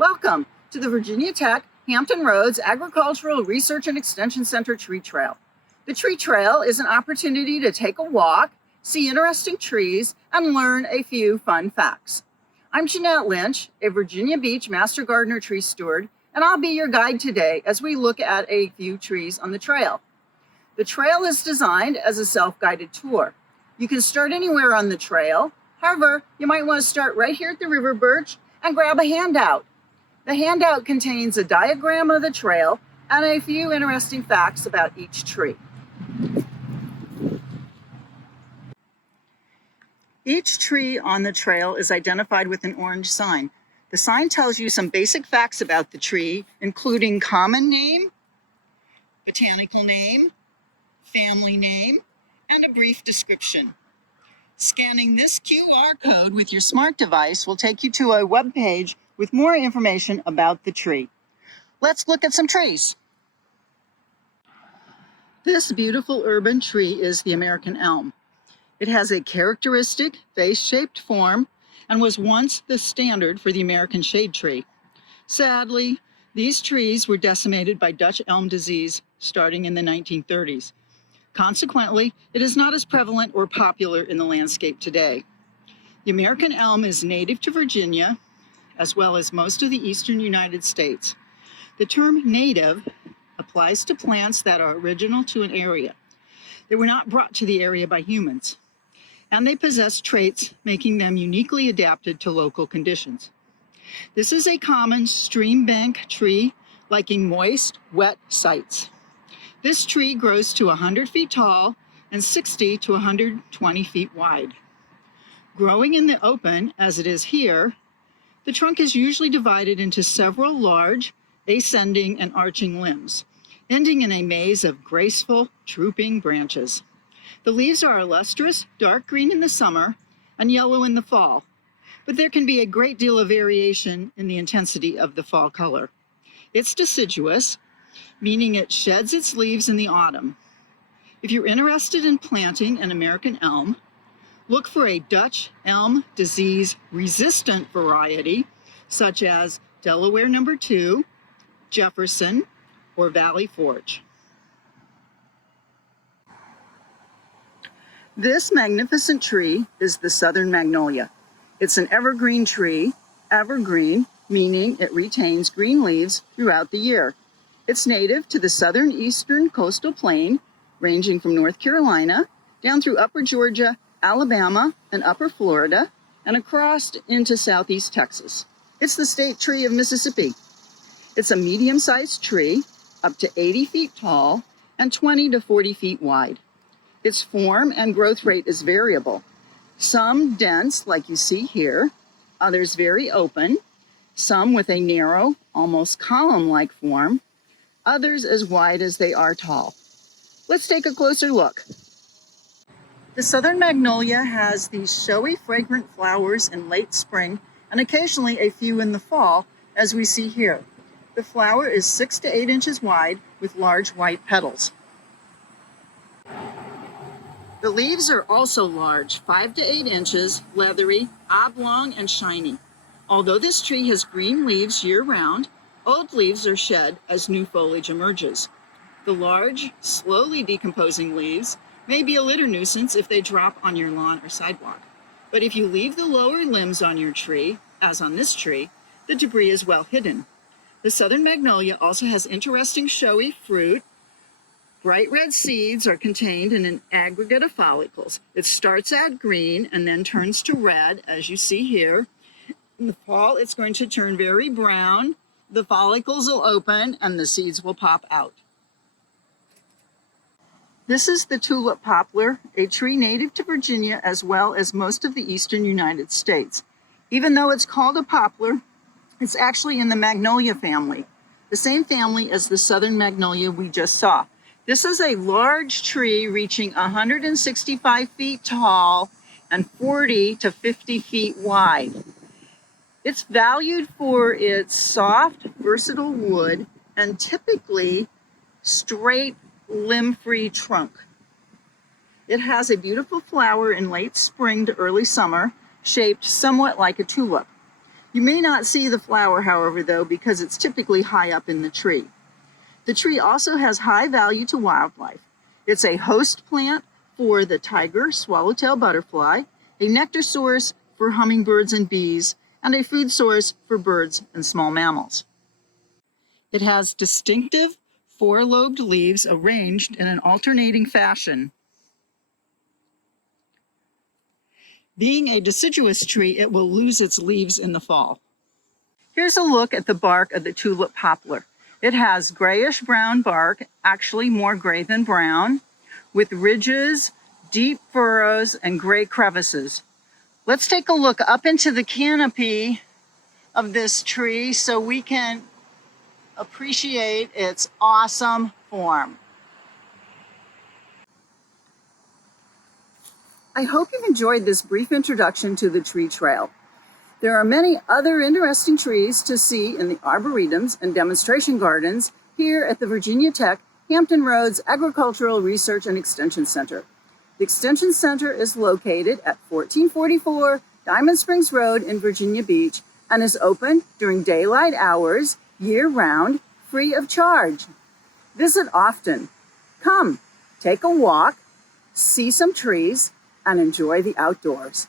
Welcome to the Virginia Tech Hampton Roads Agricultural Research and Extension Center Tree Trail. The Tree Trail is an opportunity to take a walk, see interesting trees, and learn a few fun facts. I'm Jeanette Lynch, a Virginia Beach Master Gardener Tree Steward, and I'll be your guide today as we look at a few trees on the trail. The trail is designed as a self-guided tour. You can start anywhere on the trail. However, you might want to start right here at the river birch and grab a handout. The handout contains a diagram of the trail and a few interesting facts about each tree. Each tree on the trail is identified with an orange sign. The sign tells you some basic facts about the tree, including common name, botanical name, family name, and a brief description. Scanning this QR code with your smart device will take you to a web page with more information about the tree. Let's look at some trees. This beautiful urban tree is the American elm. It has a characteristic face-shaped form and was once the standard for the American shade tree. Sadly, these trees were decimated by Dutch elm disease starting in the 1930s. Consequently, it is not as prevalent or popular in the landscape today. The American elm is native to Virginia, as well as most of the eastern United States. The term native applies to plants that are original to an area. They were not brought to the area by humans, and they possess traits making them uniquely adapted to local conditions. This is a common stream bank tree liking moist, wet sites. This tree grows to 100 feet tall and 60 to 120 feet wide. Growing in the open, as it is here, the trunk is usually divided into several large, ascending and arching limbs, ending in a maze of graceful, drooping branches. The leaves are lustrous, dark green in the summer and yellow in the fall, but there can be a great deal of variation in the intensity of the fall color. It's deciduous, meaning it sheds its leaves in the autumn. If you're interested in planting an American elm, look for a Dutch elm disease resistant variety, such as Delaware No. 2, Jefferson, or Valley Forge. This magnificent tree is the southern magnolia. It's an evergreen tree, evergreen meaning it retains green leaves throughout the year. It's native to the southern eastern coastal plain, ranging from North Carolina down through upper Georgia, Alabama, and upper Florida, and across into southeast Texas. It's the state tree of Mississippi. It's a medium-sized tree, up to 80 feet tall and 20 to 40 feet wide. Its form and growth rate is variable. Some dense, like you see here, others very open, some with a narrow, almost column-like form, others as wide as they are tall. Let's take a closer look. The southern magnolia has these showy, fragrant flowers in late spring and occasionally a few in the fall, as we see here. The flower is 6 to 8 inches wide with large white petals. The leaves are also large, 5 to 8 inches, leathery, oblong, and shiny. Although this tree has green leaves year-round, old leaves are shed as new foliage emerges. The large, slowly decomposing leaves may be a litter nuisance if they drop on your lawn or sidewalk. But if you leave the lower limbs on your tree, as on this tree, the debris is well hidden. The southern magnolia also has interesting showy fruit. Bright red seeds are contained in an aggregate of follicles. It starts out green and then turns to red, as you see here. In the fall, it's going to turn very brown. The follicles will open and the seeds will pop out. This is the tulip poplar, a tree native to Virginia as well as most of the eastern United States. Even though it's called a poplar, it's actually in the magnolia family, the same family as the southern magnolia we just saw. This is a large tree reaching 165 feet tall and 40 to 50 feet wide. It's valued for its soft, versatile wood and typically straight, limb-free trunk. It has a beautiful flower in late spring to early summer, shaped somewhat like a tulip. You may not see the flower, however, though, because it's typically high up in the tree. The tree also has high value to wildlife. It's a host plant for the tiger swallowtail butterfly, a nectar source for hummingbirds and bees, and a food source for birds and small mammals. It has distinctive four-lobed leaves arranged in an alternating fashion. Being a deciduous tree, it will lose its leaves in the fall. Here's a look at the bark of the tulip poplar. It has grayish-brown bark, actually more gray than brown, with ridges, deep furrows, and gray crevices. Let's take a look up into the canopy of this tree so we can appreciate its awesome form. I hope you've enjoyed this brief introduction to the tree trail. There are many other interesting trees to see in the arboretums and demonstration gardens here at the Virginia Tech Hampton Roads Agricultural Research and Extension Center. The Extension Center is located at 1444 Diamond Springs Road in Virginia Beach and is open during daylight hours, year-round, free of charge. Visit often. Come, take a walk, see some trees, and enjoy the outdoors.